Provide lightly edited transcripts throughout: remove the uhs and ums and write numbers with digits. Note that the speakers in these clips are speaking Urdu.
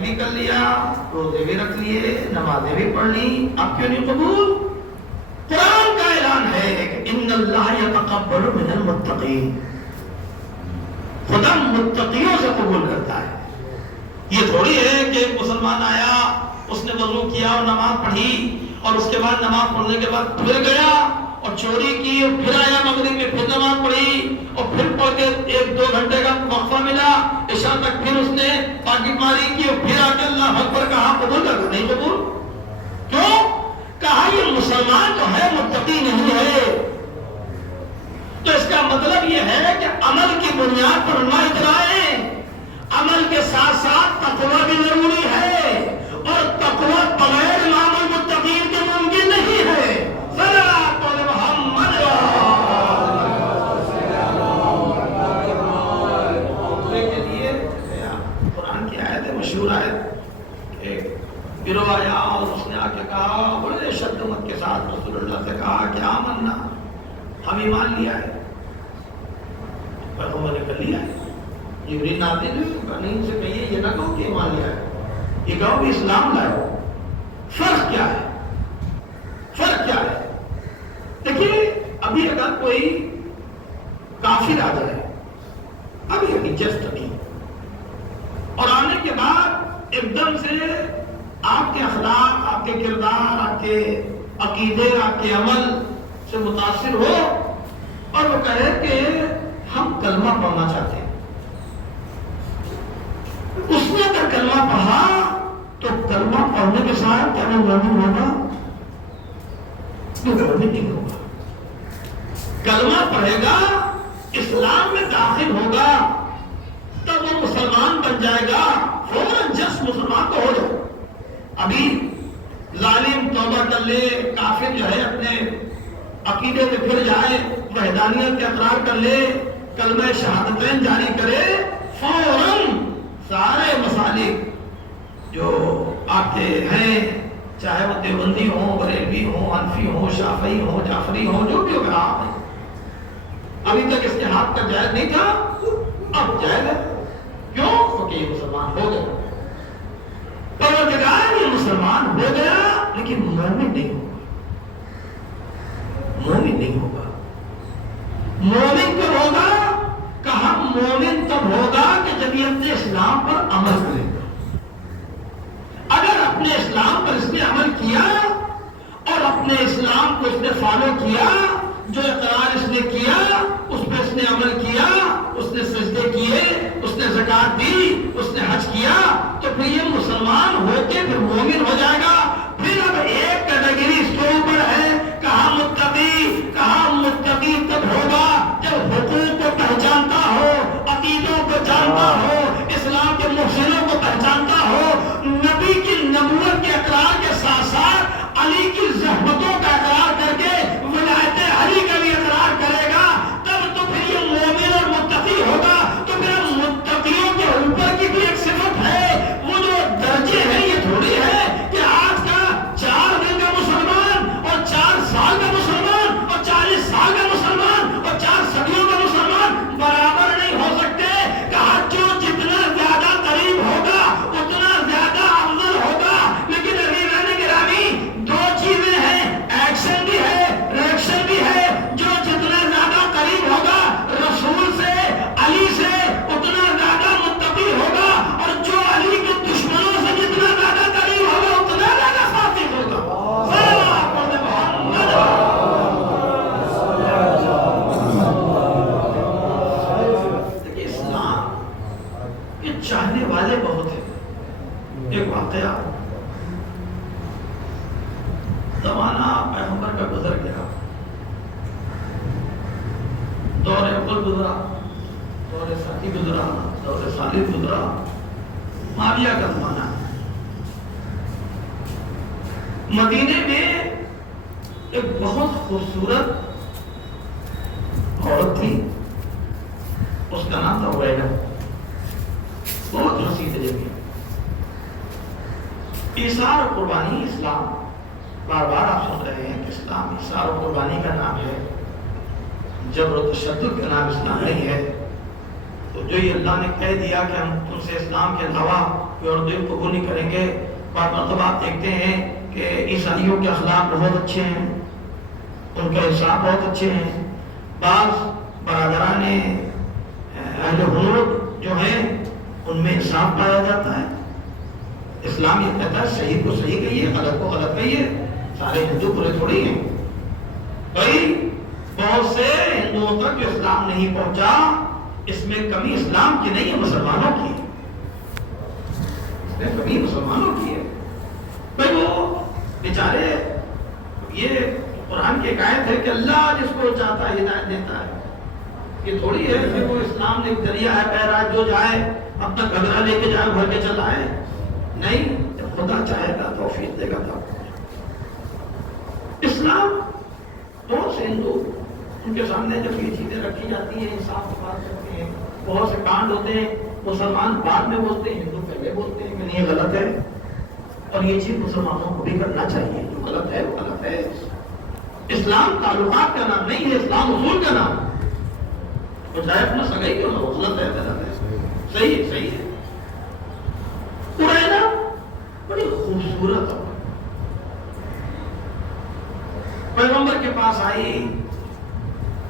بھی کر لیا, روزے بھی رکھ لیے, نمازیں بھی پڑھ لی, اب کیوں نہیں قبول؟ قرآن کا اعلان ہے کہ ان اللہ یتقبل من المتقین, خدا متقیوں سے قبول کرتا ہے. یہ تھوڑی ہے کہ ایک مسلمان آیا, اس نے وضو کیا اور نماز پڑھی, اور اس کے بعد نماز پڑھنے کے بعد پھر گیا اور چوری کی, اور پھر آیا مغرب میں پھر نماز پڑھی, اور پھر پڑھ کے 1-2 گھنٹے کا وقفہ ملا, عشاء تک پھر اس نے پاکی ماری کی, اور پھر آ کے اللہ اکبر کہا, قبول کر نہیں قبول. کیوں؟ کہا یہ مسلمان جو ہے متقی نہیں ہے. تو اس کا مطلب یہ ہے کہ عمل کی بنیاد پر علماء اترائیں, عمل کے ساتھ ساتھ تقوی بھی ضروری ہے, اور تقوی بغیر امام المتقین کے ممکن نہیں ہے. صلاۃ علی محمد. کے لیے قرآن کی آیت ہے, مشہور آیت, ایک گروہ آیا اور اس نے آ کے کہا بڑے شدت کے ساتھ رسول اللہ سے کہا کہ آمنا, ہم ایمان لیا ہے. پیغمبر نے کر لیا ہے. جبریل نازل ہوئے, نہیں سے کہیے یہ نہ کہو کہ ایمان لیا ہے, یہ کہو کہ اسلام لائے. فرق کیا ہے؟ فرق کیا ہے؟ دیکھیے ابھی اگر کوئی کافر آ جائے, ابھی جسٹ ابھی, اور آنے کے بعد ایک دم سے آپ کے اخلاق, آپ کے کردار, آپ کے عقیدے, آپ کے عمل سے متاثر ہو, اور وہ کہے کہ ہم کلمہ پڑھنا چاہتے ہیں. اس نے اگر کلمہ پڑھا تو کلمہ پڑھنے کے ساتھ کیا وہ مومن ہوگا؟ مومن نہیں ہوگا. کلمہ پڑھے گا, اسلام میں داخل ہوگا, تب وہ مسلمان بن جائے گا. فوراً جس مسلمان تو ہو جائے. ابھی ظالم توبہ کر لے, کافر جو ہے اپنے عقیدے میں پھر جائے, وحدانیت کے اقرار کر لے, کلمہ شہادتین جاری کرے, فوراً سارے مسالک جو آپ کے ہیں, چاہے وہ دیوبندی ہوں, بریلوی ہوں, حنفی ہوں, شافعی ہوں, جعفری ہوں, جو بھی ہوگا آپ ہیں, ابھی تک اس کے ہاتھ کا جائز نہیں تھا, اب جائز ہے. کیوں؟ کیونکہ یہ مسلمان ہو گیا. پروردگار یہ مسلمان ہو گیا, لیکن مومن نہیں ہوگا. مومن نہیں ہوگا. مومن کب ہوگا؟ کہا مومن تب ہوگا کہ جب یہ اپنے اسلام پر عمل کرے گا. اگر اپنے اسلام پر اس نے عمل کیا اور اپنے اسلام کو اس نے فالو کیا, جو اقرار اس نے کیا اس پہ اس نے عمل کیا, اس نے سجدے کیے, اس نے زکات دی, اس نے حج کیا, تو پھر یہ مسلمان ہو کے پھر مومن ہو جائے گا. پھر اب ایک کیٹیگری اس کے اوپر ہے, کہا متقی. کہا متقی تب ہوگا جب حقوق کو پہچانتا ہو, عقیدوں کو جانتا ہو, اسلام کے محسنوں کو پہچانتا ہو, نبی کی نبوت کے اقرار کے ساتھ ساتھ علی کی زحمتوں کا اقرار کر کے ولایت علی کا بھی اقرار کرے گا, تب تو پھر یہ مومن اور متقی ہوگا. تو پھر متقیوں کے اوپر کی بھی ایک صفت ہے, وہ جو درجے ہیں یہ تھوڑی ہے کہ آج کا 4 دن کا مسلمان اور 4 سال کا مسلمان اور 40 سال کا مسلمان اور 4 صدیوں کا مسلمان برابر نہیں ہو سکتے. کہا جو جتنا زیادہ قریب ہوگا اتنا زیادہ افضل ہوگا. لیکن ابھی رہنے گرامی 2 چیزیں ہیں, ایکشن بھی ہے, ریئیکشن بھی ہے. جو جتنا زیادہ قریب ہوگا رسول سے, علی سے, اتنا زیادہ متقی ہوگا, اور جو علی کے دشمنوں سے جتنا زیادہ قریب ہوگا اتنا زیادہ فاسق ہوگا. دیکھیے اسلام کے چاہنے والے بہت ہیں. ایک واقعہ, زمانہ پیغمبر کا گزر گیا, دور اول گزرا, دور ساتھی گزرا, دور ثالث گزرا, معاویہ کا زمانہ. مدینے میں ایک بہت خوبصورت عورت تھی, اس کا نام تھا عبیدہ. بہت حسین تھے. ایثار و قربانی اسلام, بار بار آپ سن رہے ہیں کہ اسلام ایثار و قربانی کا نام ہے, جبر و تشدد کا نام اسلام نہیں ہے. تو جو یہ اللہ نے کہہ دیا کہ ہم تم سے اسلام کے علاوہ کوئی اور دین قبول نہیں کریں گے، بعض مرتبہ آپ دیکھتے ہیں کہ عیسائیوں کے اخلاق بہت اچھے ہیں، ان کے حساب بہت اچھے ہیں، بعض برادران اہل ہنود جو ہیں ان میں انصاف پایا جاتا ہے۔ اسلام یہ کہتا ہے صحیح کو صحیح کہیے، غلط کو غلط کہیے، سارے ہندو برے تھوڑی ہیں۔ بھائی بہت سے ہندوؤں تک جو اسلام نہیں پہنچا، اس میں کمی اسلام کی نہیں ہے، مسلمانوں کی ہے، اس میں کمی مسلمانوں کی ہے۔ بھائی وہ بیچارے، یہ قرآن کی ایک آیت ہے کہ اللہ جس کو چاہتا ہے ہدایت دیتا ہے، یہ تھوڑی ہے کہ وہ اسلام ایک دریا ہے بہرا جو جائے اپنا گھگرا لے کے جائے بھر کے چلا ہے، نہیں، جب خدا چاہے گا توفیق دے گا تھا۔ اسلام بہت سے ہندو ان کے سامنے جب یہ چیزیں رکھی جاتی ہیں، انصاف کی بات کرتے ہیں، بہت سے کانڈ ہوتے ہیں، مسلمان بعد میں بولتے ہیں، ہندو پہلے بولتے ہیں کہ نہیں غلط ہے، اور یہ چیز مسلمانوں کو بھی کرنا چاہیے، جو غلط ہے وہ غلط ہے۔ اسلام تعلقات کا نام نہیں ہے، اسلام اصول کا نام، وہ چاہے اپنا سگائی کیوں نہ ہو، غلط ہے غلط ہے، صحیح ہے صحیح ہے۔ قرآن بڑی خوبصورت ہے، پیغمبر کے پاس آئی،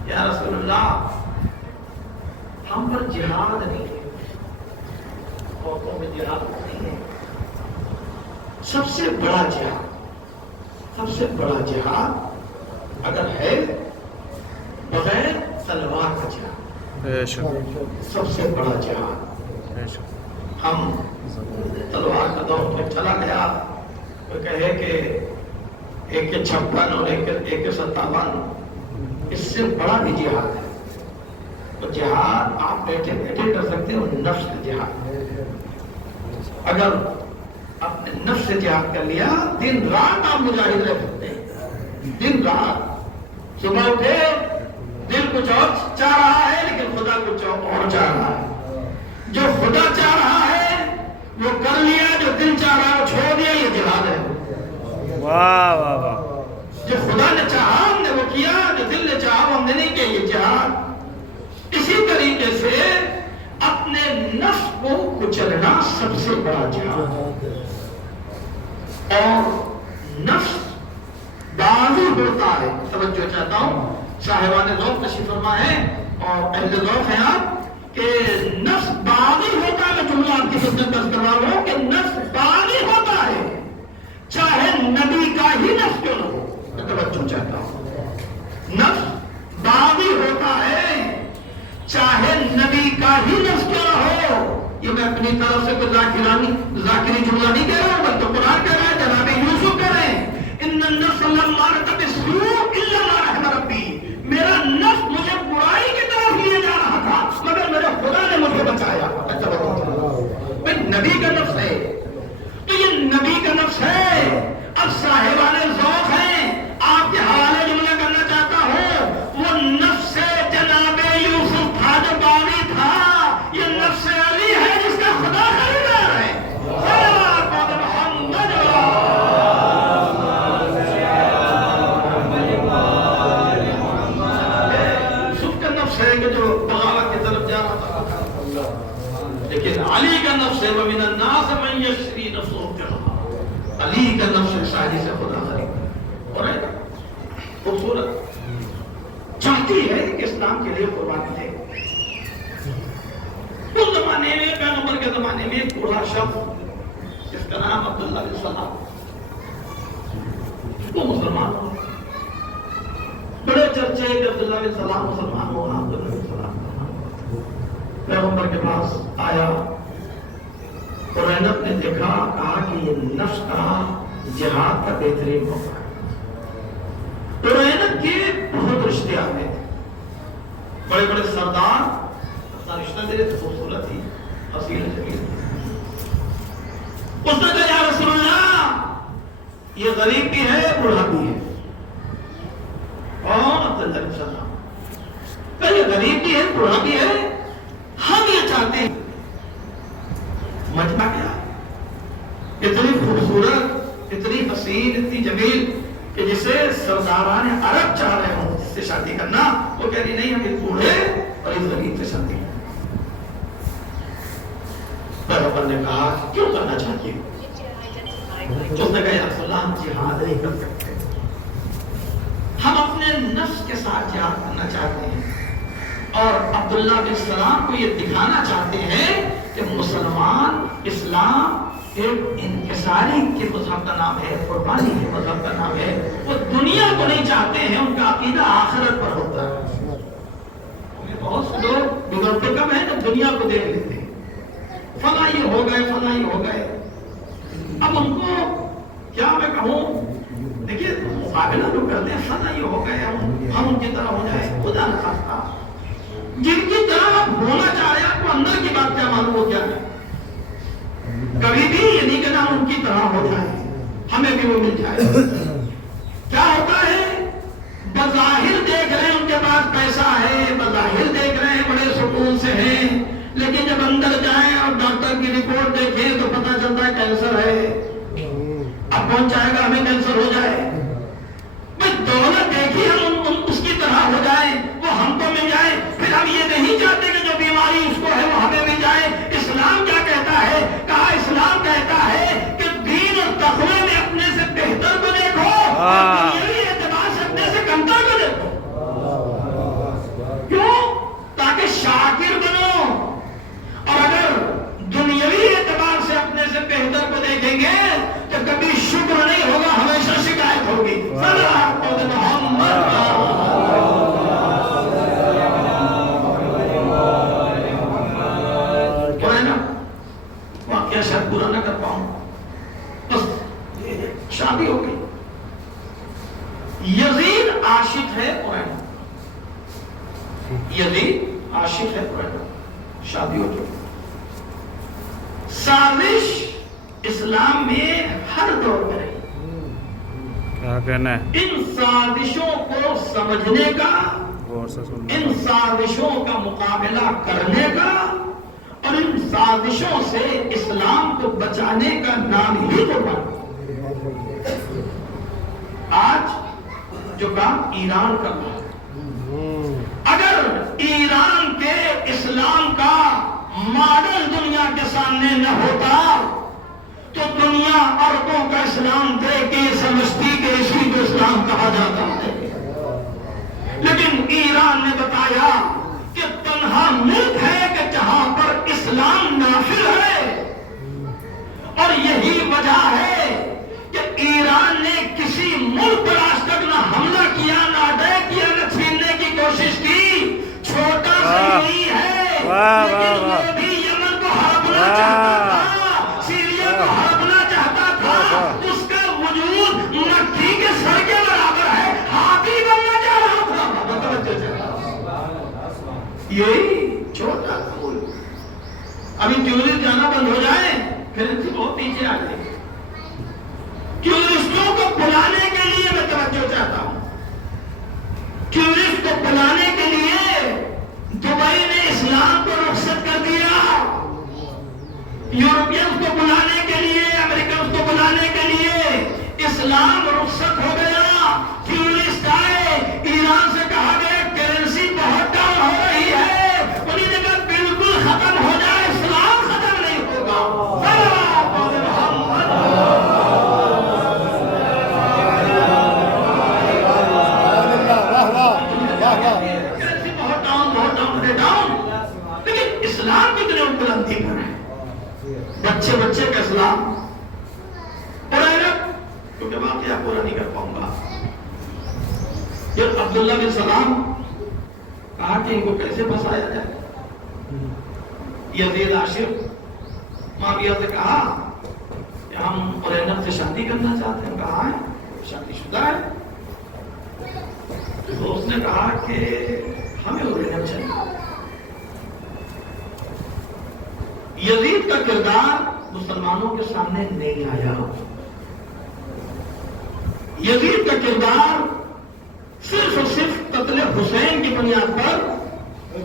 یا رسول اللہ ہم پر جہاد نہیں ہے، عورتوں میں جہاد نہیں ہے، سب سے بڑا جہاد، سب سے بڑا جہاد اگر ہے بغیر تلوار کا جہاد، سب سے بڑا جہاد۔ ہم تلوار کا دور پہ چلا گیا، وہ کہے کہ 156 اور 157، اس سے بڑا بھی جہاد ہے۔ تو جہاد آپ بیٹھے بیٹھے کر سکتے ہو، نفس کا جہاد، اگر اپنے نفس سے جہاد کر لیا، دن رات آپ مجاہد رہ سکتے ہیں، دن رات، صبح اٹھے دل کچھ اور چاہ رہا ہے لیکن خدا کچھ اور چاہ رہا ہے، جو خدا چاہ رہا ہے وہ کر لیا، جو دل چاہ رہا ہے وہ چھوڑ دیا، یہ جہاد ہے۔ واہ واہ واہ، جو خدا نے چاہا ہم نے وہ کیا، جو دل نے چاہا وہ ہم نے نہیں کیا، یہ جہاد۔ اسی طریقے سے اپنے نفس کو کچلنا سب سے بڑا جہاد، اور نفس باغی ہوتا ہے۔ توجہ چاہتا ہوں، صاحبان ذوق تشریف فرما ہے اور اہل ذوق ہیں آپ، کہ نفس باغی ہوتا ہے۔ میں جملہ آپ کی خدمت میں کر رہا ہوں کہ نفس باغی ہوتا ہے، چاہے نبی کا ہی نفس کیوں نہ ہو۔ میں توجہ چاہتا ہوں، نفس باغی ہوتا ہے چاہے نبی کا ہی نفس کیوں نہ ہو۔ یہ میں اپنی طرف سے کوئی ذاکری جملہ نہیں کہہ رہا ہوں، بلکہ قرآن کہہ رہا ہے، جناب یوسف کہہ رہے ہیں، ان النفس لامارۃ بالسوء الا ما رحم ربی، میرا نفس مجھے برائی کی طرف لیے جا رہا تھا مگر میرے خدا نے مجھے بچایا۔ نبی کا نفس ہے تو یہ نبی کا نفس ہے۔ اب صاحبان ذوق ہیں، آپ کے حوالے جملہ کرنا چاہتا ہوں، وہ نفس جناب یوسف تھا جو باغی تھا، یہ نفس علی ہے جس کا خدا خریدار ہے۔ یوسف کا نفس ہے کہ جو بغاوت کی طرف جا رہا تھا، لیکن علی کا نفس ہے، وَمِنَ النَّاسِ مَن يَشْرِي نَفْسَهُ ابْتِغَاءَ، علی کا نفس شاہی سے خدا خرید، اور خوبصورت چاہتی ہے کہ اسلام کے لیے قربانی دے۔ اس زمانے میں، پیغمبر کے زمانے میں، ایک بوڑھا شخص جس کا نام عبداللہ بن سلام، وہ مسلمان ہو، بڑے چرچے کہ عبداللہ بن سلام مسلمان ہو، عبداللہ بن سلام پیغمبر کے پاس آیا، قرینت نے دیکھا، کہا کہ یہ نفس کا جہاد کا بہترین موقع ہے۔ قرینت کے بہت رشتے آتے تھے، بڑے بڑے سردار اپنا رشتہ دے رہے تھے، خوبصورت تھی، حسین جمیل تھی۔ اس نے کہا یا رسول اللہ یہ غریب بھی ہے بوڑھا بھی ہے، اور عبداللہ بن سلام کہ یہ غریب بھی ہے بوڑھا بھی ہے، ہم یہ چاہتے ہیں مجمع کیا، اتنی خوبصورت، اتنی حسین، اتنی جمیل کہ جسے سرداران عرب چاہ رہے ہوں جس سے شادی کرنا، وہ کہہ رہی نہیں ہم اس بوڑھے اور اس غریب سے شادی کرنا۔ نے کہا کیوں کرنا چاہیے؟ اس نے کہا یا رسول اللہ ہم جہاد نہیں کر سکتے، ہم اپنے نفس کے ساتھ جہاد کرنا چاہتے ہیں، اور عبداللہ بن سلام کو یہ دکھانا چاہتے ہیں کہ مسلمان اسلام ایک انکساری کے مذہب کا نام ہے، قربانی کے مذہب کا نام ہے، وہ دنیا کو نہیں چاہتے ہیں، ان کا عقیدہ آخرت پر ہوتا ہے۔ بہت سے لوگ بگڑتے کم ہیں جب دنیا کو دیکھ لیتے ہیں، فلاں یہ ہو گئے، فلاں یہ ہو گئے، اب ان کو کیا میں کہوں، دیکھیے مقابلہ جو کرتے ہیں فلاں یہ ہو گئے، ہم ان کی طرح ہو جائے، خدا نہ خواستہ جن کی طرح آپ ہونا چاہ رہے ہیں آپ کو اندر کی بات کیا معلوم ہو کیا ہے؟ کبھی بھی یہ نہیں کہنا ہم ان کی طرح ہو جائیں، ہمیں بھی وہ مل جائے۔ کیا ہوتا ہے، بظاہر دیکھ رہے ہیں ان کے پاس پیسہ ہے، بظاہر دیکھ رہے ہیں بڑے سکون سے ہیں، لیکن جب اندر جائیں اور ڈاکٹر کی رپورٹ دیکھیں تو پتہ چلتا ہے کینسر ہے۔ اب کون چاہے گا ہمیں کینسر ہو جائے؟ بھئی دولت دیکھی ہم اس کی طرح ہو جائیں، وہ ہم کو مل جائے، پھر ہم یہ نہیں چاہتے کہ جو بیماری اس کو ہے وہ ہمیں مل جائے۔ اسلام کیا کہتا ہے؟ کہا اسلام کہتا ہے کہ دین اور تقوی میں اپنے سے بہتر کو دیکھو، اور دنیاوی اعتبار سے اپنے سے کمتر کو دیکھو۔ کیوں؟ تاکہ شاکر بنو، اور اگر دنیاوی اعتبار سے اپنے سے بہتر کو دیکھیں گے تو کبھی شکر نہیں ہوگا، ہمیشہ شکایت ہوگی۔ واقعہ شاید پورا نہ کر پاؤں، بس شادی ہو گئی، یزید عاشق ہے قرآن، یزید عاشق ہے قرآن، شادی ہو چکی۔ سازش اسلام میں ہر دور میں رہی، کیا کہنا ہے؟ ان سازشوں کو سمجھنے کا، ان سازشوں کا مقابلہ کرنے کا، اور ان سازشوں سے اسلام کو بچانے کا نام ہی قربانی۔ آج جو کام ایران کر رہا ہے، اگر ایران کے اسلام کا ماڈل دنیا کے سامنے نہ ہوتا تو دنیا عربوں کا اسلام دیکھ کے سمجھتی کہ اسی کو اسلام کہا جاتا ہے، لیکن ایران نے بتایا کہ تنہا ملک ہے کہ جہاں پر اسلام نافذ ہے، اور یہی وجہ ہے کہ ایران نے کسی ملک پر آج تک نہ حملہ کیا، نہ اٹیک کیا، نہ چھیننے کی کوشش کی۔ چھوٹا سا ہی ہے لیکن وہ بھی یمن کو ہڑپنا چاہتا تھا، سیریا کو ہڑپنا چاہتا تھا، اس کا وجود مٹی کے سر کے برابر ہے، ہاتھی بننا چاہ رہا تھا۔ یہی چھوٹا سا ملک، ابھی ٹیورسٹ جانا بند ہو جائے پھر ان سے بہت پیچھے آ جائے۔ ٹیورسٹوں کو بلانے کے لیے میں توجہ چاہتا ہوں، ٹیورسٹ کو بلانے کے لیے دبئی نے اسلام کو رخصت کر دیا، یورپینز کو بلانے کے لیے، امریکنز کو بلانے کے لیے اسلام رخصت ہو گیا۔ ٹیورسٹ آئے، ایران سے کہا گیا کرنسی بہت ڈاؤن ہو رہی ہے، انہیں نے کہا بالکل ختم ہو جائے، اسلام ختم نہیں ہوگا۔ کرنسی بہت ڈاؤن، لیکن اسلام کتنے بلندی پر ہے، بچے کا اسلام پڑھے گا، کیونکہ واقعہ پورا نہیں کر پاؤں گا۔ جب عبداللہ بن سلام کہا کہ ان کو کیسے پھنسایا جائے، یزید عاشق معاویہ سے کہا کہ ہم قرینب سے شادی کرنا چاہتے ہیں، کہا ہے شادی شدہ ہے، تو اس نے کہا کہ ہمیں قرینب چاہیے۔ یزید کا کردار مسلمانوں کے سامنے نہیں آیا، یزید کا کردار صرف اور صرف قتل حسین کی بنیاد پر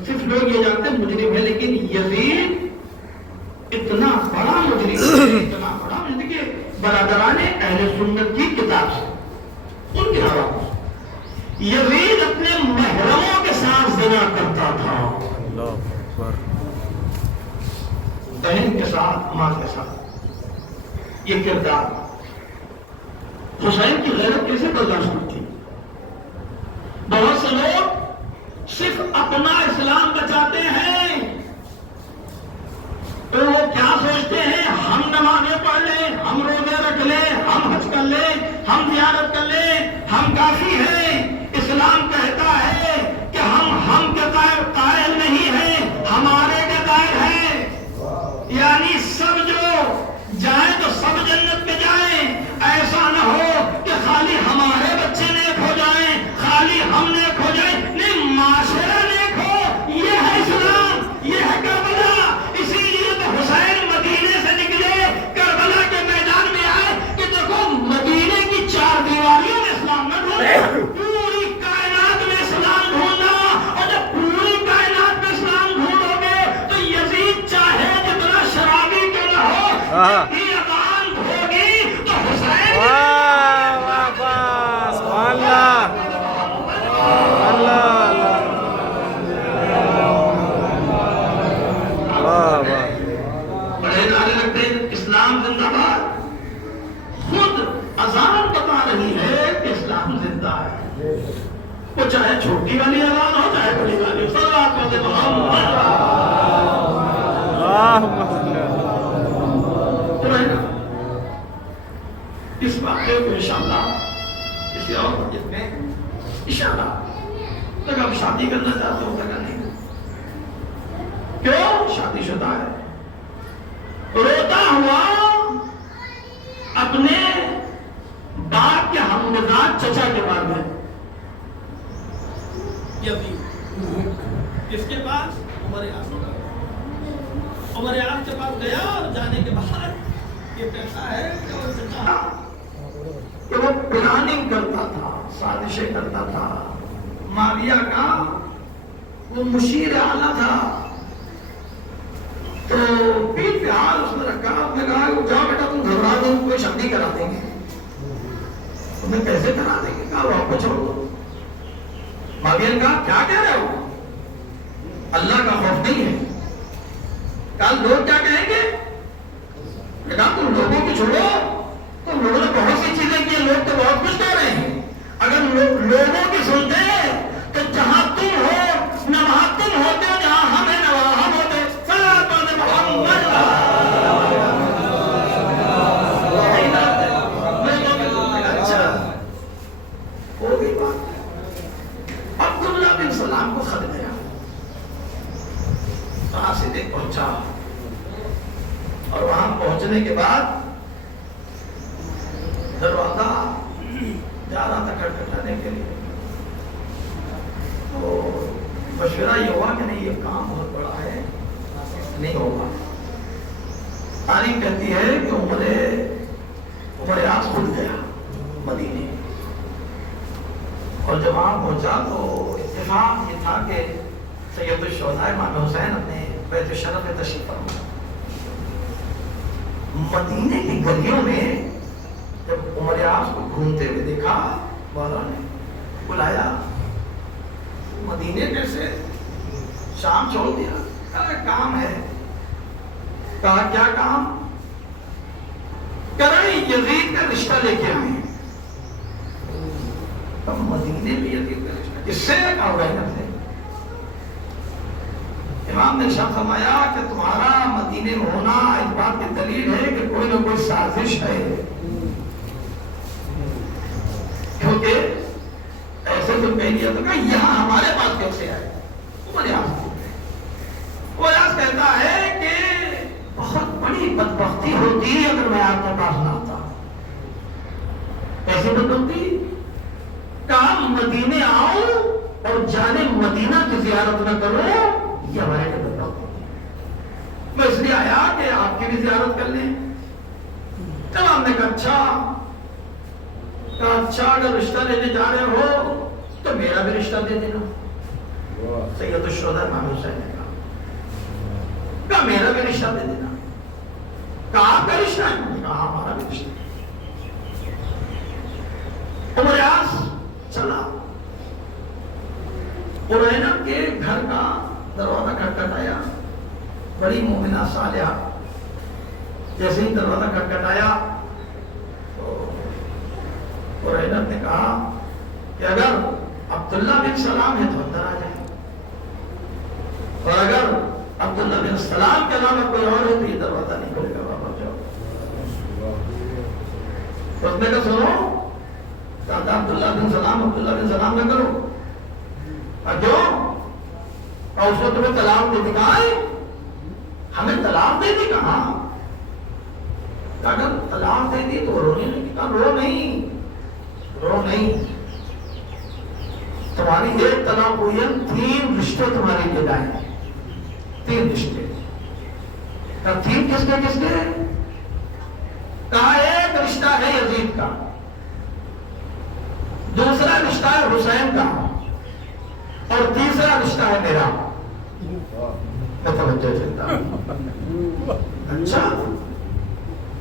صرف لوگ یہ جانتے ہیں مجرم ہے، لیکن یزید اتنا بڑا مجرم ہے، اتنا بڑا مجرم کہ برادران اہل سنت کی کتاب سے ان کے حوالے یزید اپنے محرموں کے ساتھ زنا کرتا تھا۔ بہن کے ساتھ، ماں کے ساتھ، یہ کردار حسین کی غیرت کیسے برداشت ہوتی؟ بہت سے لوگ صرف اپنا اسلام بچاتے ہیں تو وہ کیا سوچتے ہیں، ہم نمازیں پڑھ لیں، ہم روزے رکھ لیں، ہم حج کر لیں، ہم زیارت کر لیں، ہم کافی ہیں۔ اسلام کہتا ہے کہ ہم کے قائل نہیں ہیں، ہمارے کے قائل ہیں، یعنی سب جو جائیں تو سب جنت میں جائیں، ایسا نہ ہو کہ خالی ہمارے بچے نیک ہو جائیں، خالی ہم نیک ہو جائیں، نہیں، معاشرہ نیک ہو، یہ ہے اسلام، یہ ہے کربلا۔ اسی لیے تو حسین مدینے سے نکلے، کربلا کے میدان میں آئے کہ دیکھو مدینے کی چار دیواریوں میں اسلام نہ ڈھونڈنا، پوری کائنات میں اسلام ڈھونڈنا، اور جب پوری کائنات میں اسلام ڈھونڈو گے تو یزید چاہے جتنا شرابی کیوں نہ ہو، یہ اذان ہوگی تو حسین واہ واہ واہ، سبحان اللہ، اللہ واہ واہ، بڑے نعرے لگتے ہیں، اسلام زندہ باد۔ خود اذان بتا رہی ہے کہ اسلام زندہ ہے، وہ چاہے چھوٹی والی اذان ہو چاہے بڑی والی، صلوات پڑھتے محمد۔ تو ہے نا، اس واقعے کو انشاءاللہ کسی اور مسجد میں انشاءاللہ تک آپ شادی کرنا چاہتے ہو تک نہیں، کیوں؟ شادی شدہ ہے، روتا ہوا اپنے باپ کے ہم مزاج چچا کے پاس گئے، کس کے پاس؟ عمر یاس کے پاس گیا، اور جانے کے بعد یہ کہتا ہے کہ وہ چچا کہ وہ پلاننگ کرتا تھا، سازشیں کرتا تھا، معاویہ کا وہ مشیر اعلیٰ تھا، تو پیٹ پہ ہاتھ اس نے رکھا، اس نے کہا جاؤ بیٹا تم گھبرا دو، کوئی شادی کرا دیں گے۔ انہیں کیسے کرا دیں گے؟ کہا وہ آپ کو چھوڑ دو۔ معاویہ نے کہا کیا کہہ رہے ہو؟ اللہ کا خوف نہیں ہے؟ کہا لوگ کیا کہیں گے؟ کہا تم لوگوں کو چھوڑو، تم لوگوں نے بہت سی چیزیں کی، لوگ تو بہت کچھ کہہ رہے ہیں، اگر لوگوں کی سنتے تو جہاں تم ہو نہ وہاں تم ہوتے، جہاں ہم ہیں نہ وہاں ہم ہوتے۔ صلوات پڑھتے محمد۔ اچھا ہو گئی بات۔ عبداللہ بن سلام کو خط گیا، وہاں سے دیکھ پہنچا، اور وہاں پہنچنے کے بعد دروازہ جا رہا تھا کھٹکھٹانے کے لیے، تو مشورہ یہ ہوا کہ نہیں، یہ کام بہت بڑا ہے، نہیں ہوگا۔ تاریخ کہتی ہے کہ عمر یاس خود گیا مدینے، اور جب وہاں پہنچا تو اتفاق یہ تھا کہ سید الشہداء امام حسین اپنے بیت الشرف میں تشریف فرما۔ مدینے کی گلیوں میں جب عمر یاس کو گھومتے ہوئے دیکھا، والا نے بلایا، مدینے کیسے؟ شام چھوڑ دیا؟ کہا کام ہے۔ کہا کیا کام؟ کہہ رہے یزید کا رشتہ لے کے آئے ہیں۔ تب مدینے میں یزید کا رشتہ کس سے؟ کہا غیرت سے۔ امام نے ارشاد فرمایا کہ تمہارا مدینے میں ہونا اس بات کی دلیل ہے کہ کوئی نہ کوئی سازش ہے، کیونکہ ایسے تو کہہ دیا تو کہ یہاں ہمارے پاس کیسے آئے؟ عمر یاس وہ یاس کہتا ہے کہ بہت بڑی بدبختی ہوتی اگر میں آپ کے پاس نہ آتا۔ ایسی بدبختی؟ کہا مدینے آؤ اور جانے مدینہ کی زیارت نہ کرو، یہ ہمارے لیے بدبختی ہے۔ میں اس لیے آیا کہ آپ کی بھی زیارت کر لیں۔ جب ہم نے کہا اچھا اگر رشتہ لینے جا رہے ہو تو میرا بھی رشتہ دے دینا۔ سید الشہداء امام حسین نے کہا میرا بھی رشتہ دے دینا۔ کہا آپ کا رشتہ ہے؟ کہا ہمارا بھی رشتہ ہے۔ عمر یاس چلا، قرینہ کے گھر کا دروازہ کھٹکھٹایا، بڑی مومنہ صالحہ جیسے ہی دروازہ کھٹکھٹایا تو قرینت نے کہا کہ اگر عبداللہ بن سلام ہے تو اندر آ جائے، اور اگر عبداللہ بن سلام کے علاوہ کوئی اور ہے تو یہ دروازہ نہیں کھلے گا، واپس جاؤ۔ تو اس نے کہا سنو، کہا عبداللہ بن سلام نہ کرو، اور جو اور اس نے تمہیں طلاق دے دی، کہا ہے ہمیں طلاق دے دی، کہا اگر طلاق دے دی تو رونے لگی، کہا رو نہیں، تمہاری ایک طلاق ہوئی ہے، 3 رشتے تمہارے لیے لائے ہیں، 3 رشتے۔ کہا 3 کس کے؟ کہا ایک رشتہ ہے یزید کا، دوسرا رشتہ ہے حسین کا، اور تیسرا رشتہ ہے میرا۔ میں توجہ چلتا اچھا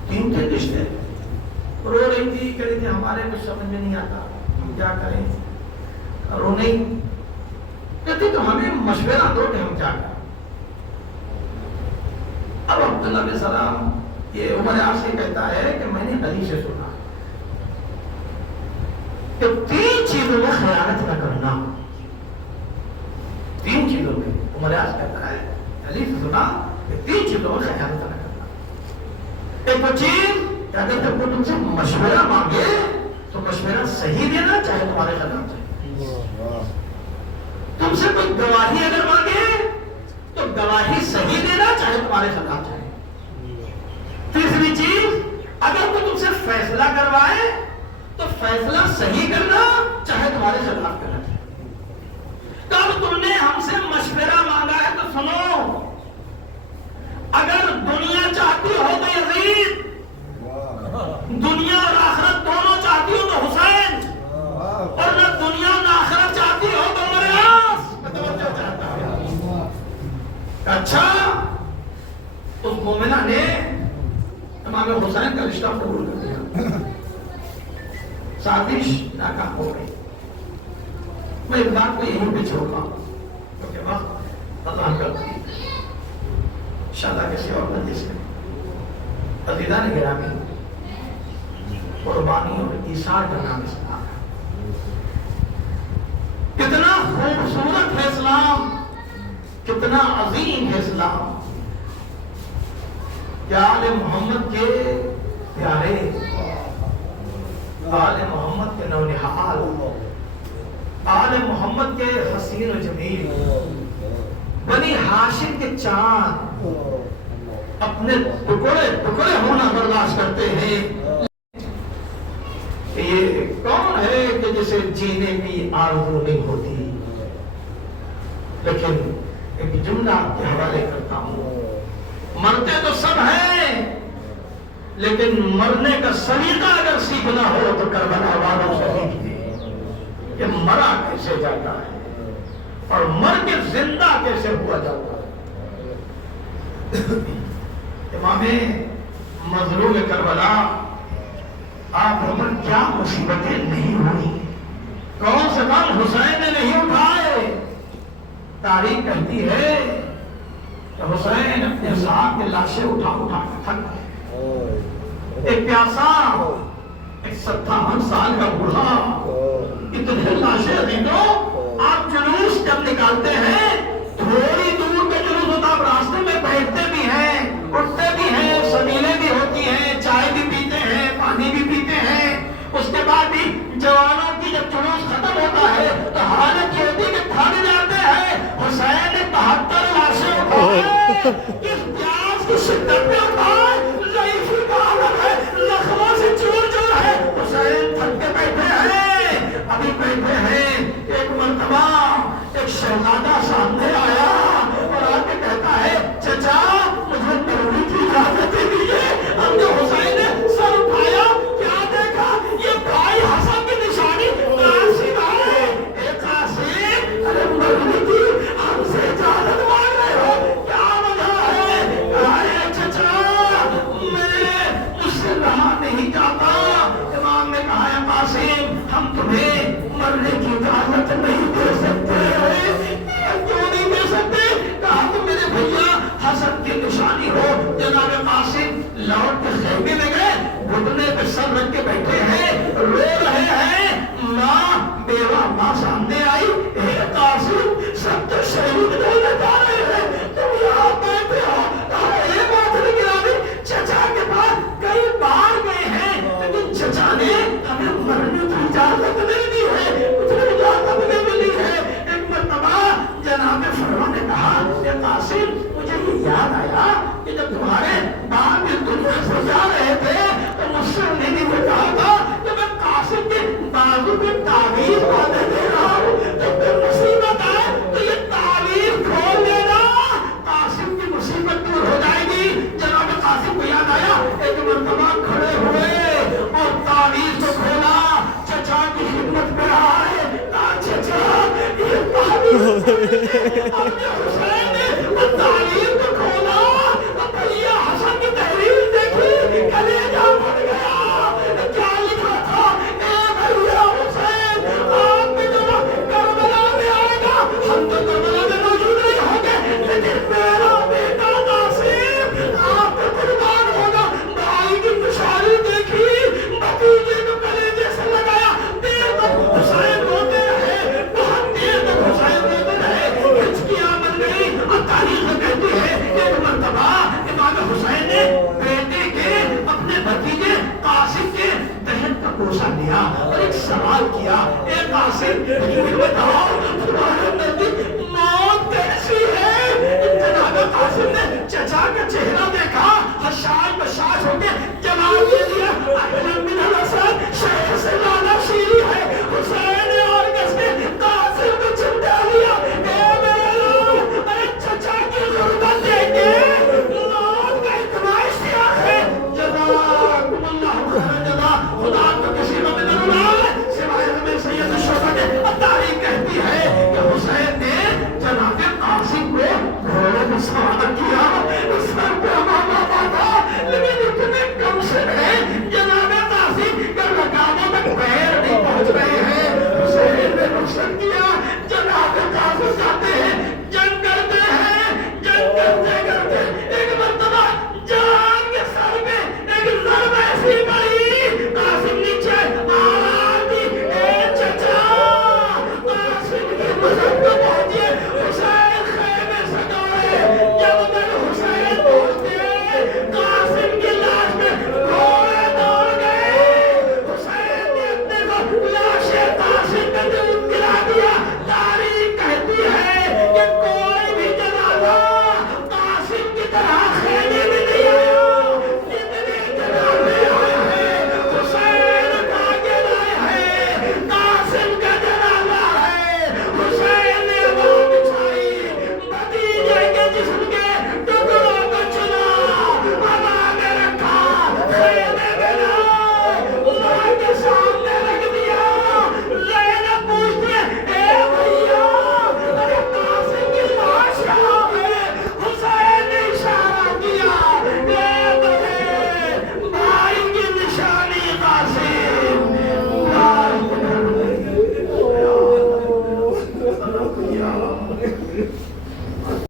3 رشتے۔ رو رہی تھی، کہہ رہی تھی ہمارے کچھ سمجھ میں نہیں آتا، ہم کیا کریں، رو نہیں، کہتی تو ہمیں مشورہ دو کہ ہم کیا کریں۔ اب عبداللہ بن سلام یہ عمر سے کہتا ہے کہ میں نے علی سے سنا کہ 3 چیزوں میں خیانت نہ کرنا، 3 چیزوں میں عمر کہتا ہے علی سے سنا کہ 3 چیزوں میں خیانت نہ کرنا۔ ایک وہ چیز کہ اگر جب کوئی تم سے مشورہ مانگے تو مشورہ صحیح دینا، چاہے تمہارے خلاف جائے۔ تم سے کوئی گواہی اگر مانگے تو گواہی صحیح دینا، چاہے تمہارے خلاف جائے۔ تیسری چیز، اگر کوئی تم سے فیصلہ کروائے تو فیصلہ صحیح کرنا، چاہے تمہارے خلاف کرنا چاہے۔ تب تم نے ہم سے مشورہ مانگا ہے تو سنو، اگر دنیا چاہتی ہو تو یزید، دنیا اور آخرت دونوں چاہتی ہو تو حسین، اور نہ دنیا نہ آخرت چاہتی ہو تو عمر چاہتا ہے۔ اچھا، اس مومنہ نے امام حسین کا رشتہ قبول کر دیا، سازش ناکام ہو گئی۔ میں ایک بات کو یہیں پہ چھوڑ رہا ہوں کیونکہ وقت اللہ کرتی ہے، انشاءاللہ کسی اور بندے سے۔ عزیزان گرامی، قربانی اور ایثار کا نام اسلام ہے۔ کتنا خوبصورت ہے اسلام، کتنا عظیم ہے اسلام، کہ آل محمد کے پیارے، آل محمد کے نونہال، آل محمد کے حسین و جمیل، بنی ہاشم کے چاند اپنے ٹکڑے ہونا برداشت کرتے ہیں۔ کہ یہ کون ہے کہ جسے جینے کی آرزو نہیں ہوتی؟ لیکن ایک جملہ آپ کے حوالے کرتا ہوں، مرتے تو سب ہیں، لیکن مرنے کا سلیقہ اگر سیکھنا ہو تو کربلا والوں سے سیکھیے کہ مرا کیسے جاتا ہے اور مر کے زندہ کیسے ہوا جاتا ہے۔ امام مظلوم کربلا، آپ عمر کیا مصیبتیں نہیں ہوئی، کون سے غم حسین نے نہیں اٹھائے۔ تاریخ کہتی ہے کہ حسین اپنے ساتھ کے لاشیں اٹھا کے تھک گئے۔ ایک پیاسا، ایک 57 سال کا بوڑھا، اتنے لاشیں دیکھو۔ آپ جلوس جب نکالتے ہیں تھوڑی دور کا جلوس ہوتا، آپ راستے میں بیٹھتے بھی ہیں، اٹھتے بھی ہیں، سبیلیں بھی ہوتی ہیں، چائے بھی پیتے ہیں، پانی بھی پیتے ہیں۔ اس کے بعد بھی جوانوں کی جب جلوس ختم ہوتا ہے تو حالت یہ ہوتی ہے کہ تھک جاتے ہیں۔ حسین نے 72 لاشیں اٹھائے، کس پیاس کی شدت میں اٹھائے، ضعیفی کا حالت ہے، زخموں سے چور ہے، حسین تھک کے بیٹھے ہیں، ابھی بیٹھے ہیں۔ ایک مرتبہ ایک شہزادہ سامنے آیا اور آ کے کہتا ہے، چچا مجھے تروی کی اجازت دیجیے۔ ہم نے حسین نے سر اٹھایا، کیا دیکھا، یہ بھائی حسن کی نشانی قاسم ہے۔ اے قاسم، ارے مرنے کی ہم سے اجازت مانگ رہے ہو، کیا وجہ ہے؟ کہا ہے چچا لوٹ کے خیمے میں گئے, گھٹنے پہ سر رکھ کے بیٹھے ہیں, رو رہے ہیں. ماں بیوہ ماں سامنے آئی, اے قاسم سب تو شہید ہونے جا رہے ہیں, تم یہاں بیٹھے ہو. اے بات گرامی, چچا کے پاس کئی بار گئے ہیں, لیکن چچا نے ہمیں مرنے کی اجازت نہیں دی ہے, مجھے اجازت نہیں ملی ہے. ایک مرتبہ جناب فرعون نے کہا, اے قاسم مجھے یہ یاد آیا کہ جب تمہارے باپ اس دنیا سے جا رہے تھے تو مجھ سے انہیں نہیں کہا تھا کہ میں قاسم کے بازو پہ تعویذ باندھے دے رہا ہوں, جب پھر مصیبت آئے تو یہ تعویذ کھول دینا, قاسم کی مصیبت دور ہو جائے گی. جناب قاسم کو یاد آیا, ایک مرتبہ کھڑے ہوئے اور تعویذ کو کھولا. چچا کی خدمت میں آئے, چچا یہ تعویذ